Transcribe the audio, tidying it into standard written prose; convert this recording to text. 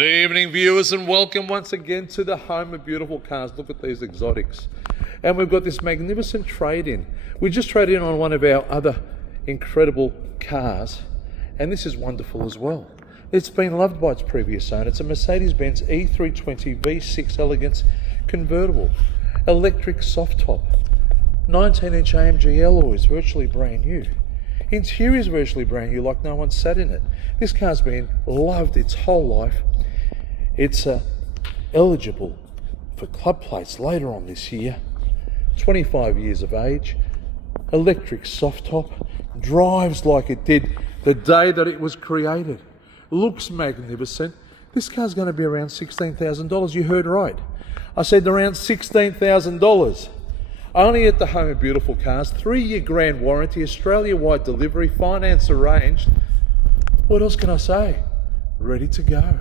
Good evening, viewers, and welcome once again to the home of beautiful cars. Look at these exotics. And we've got this magnificent trade-in. We just traded in on one of our other incredible cars, and this is wonderful as well. It's been loved by its previous owner. It's a Mercedes-Benz E320 V6 Elegance Convertible, electric soft top, 19-inch AMG alloys, virtually brand new. Interior's virtually brand new, like no one sat in it. This car's been loved its whole life. It's eligible for club plates later on this year. 25 years of age, electric soft top, drives like it did the day that it was created. Looks magnificent. This car's going to be around $16,000. You heard right. I said around $16,000. Only at the home of beautiful cars. 3-year grand warranty, Australia-wide delivery, finance arranged. What else can I say? Ready to go.